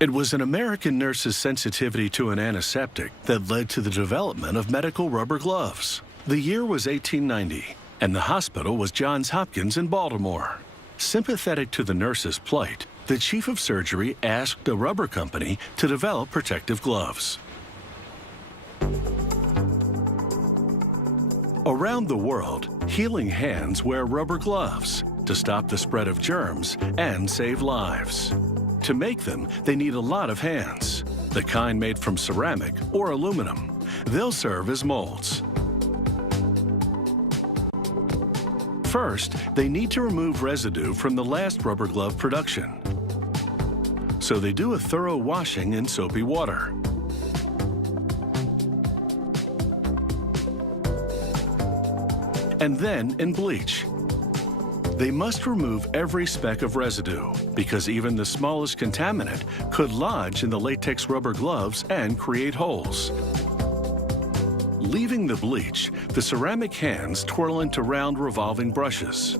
It was an American nurse's sensitivity to an antiseptic that led to the development of medical rubber gloves. The year was 1890, and the hospital was Johns Hopkins in Baltimore. Sympathetic to the nurse's plight, the chief of surgery asked a rubber company to develop protective gloves. Around the world, healing hands wear rubber gloves to stop the spread of germs and save lives. To make them, they need a lot of hands, the kind made from ceramic or aluminum. They'll serve as molds. First, they need to remove residue from the last rubber glove production. So they do a thorough washing in soapy water. And then in bleach. They must remove every speck of residue because even the smallest contaminant could lodge in the latex rubber gloves and create holes. Leaving the bleach, the ceramic hands twirl into round revolving brushes.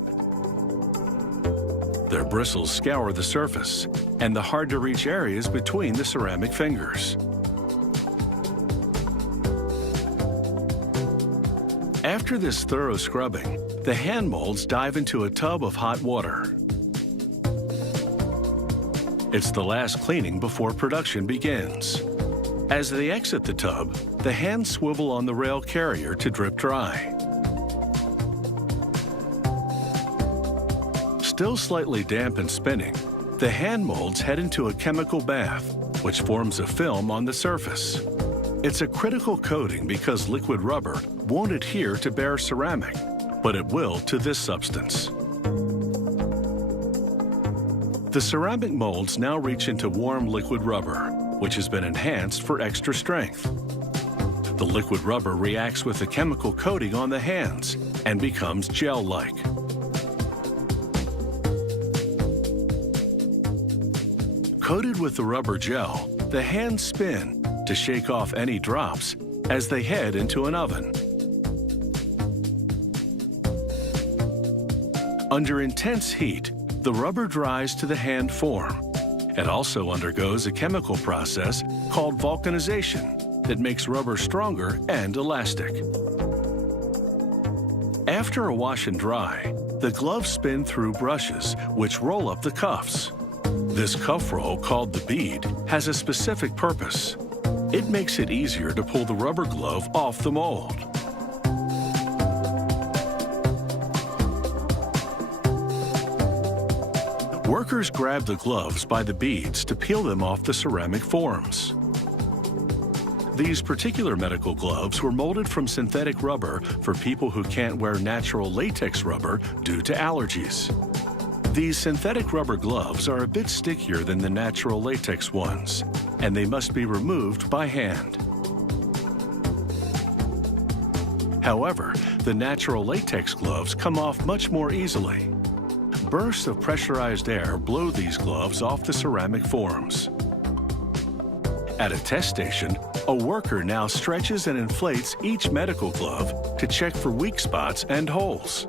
Their bristles scour the surface and the hard-to-reach areas between the ceramic fingers. After this thorough scrubbing, the hand molds dive into a tub of hot water. It's the last cleaning before production begins. As they exit the tub, the hands swivel on the rail carrier to drip dry. Still slightly damp and spinning, the hand molds head into a chemical bath, which forms a film on the surface. It's a critical coating because liquid rubber won't adhere to bare ceramic, but it will to this substance. The ceramic molds now reach into warm liquid rubber, which has been enhanced for extra strength. The liquid rubber reacts with the chemical coating on the hands and becomes gel-like. Coated with the rubber gel, the hands spin to shake off any drops as they head into an oven. Under intense heat, the rubber dries to the hand form. It also undergoes a chemical process called vulcanization that makes rubber stronger and elastic. After a wash and dry, the gloves spin through brushes, which roll up the cuffs. This cuff roll, called the bead, has a specific purpose. It makes it easier to pull the rubber glove off the mold. Workers grab the gloves by the beads to peel them off the ceramic forms. These particular medical gloves were molded from synthetic rubber for people who can't wear natural latex rubber due to allergies. These synthetic rubber gloves are a bit stickier than the natural latex ones, and they must be removed by hand. However, the natural latex gloves come off much more easily. Bursts of pressurized air blow these gloves off the ceramic forms. At a test station, a worker now stretches and inflates each medical glove to check for weak spots and holes.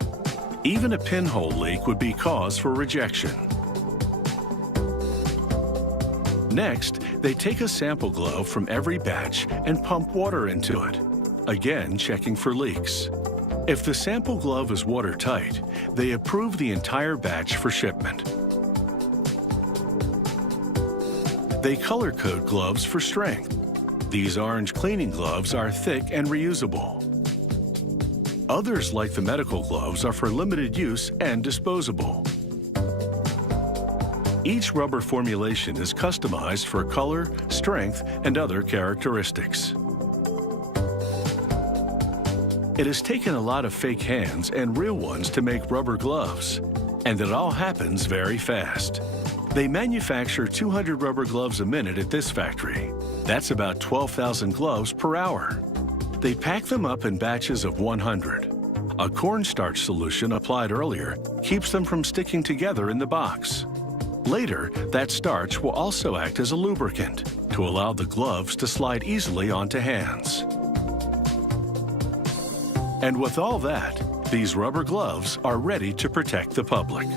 Even a pinhole leak would be cause for rejection. Next, they take a sample glove from every batch and pump water into it, again checking for leaks. If the sample glove is watertight, they approve the entire batch for shipment. They color code gloves for strength. These orange cleaning gloves are thick and reusable. Others, like the medical gloves, are for limited use and disposable. Each rubber formulation is customized for color, strength, and other characteristics. It has taken a lot of fake hands and real ones to make rubber gloves, and it all happens very fast. They manufacture 200 rubber gloves a minute at this factory. That's about 12,000 gloves per hour. They pack them up in batches of 100. A cornstarch solution applied earlier keeps them from sticking together in the box. Later, that starch will also act as a lubricant to allow the gloves to slide easily onto hands. And with all that, these rubber gloves are ready to protect the public.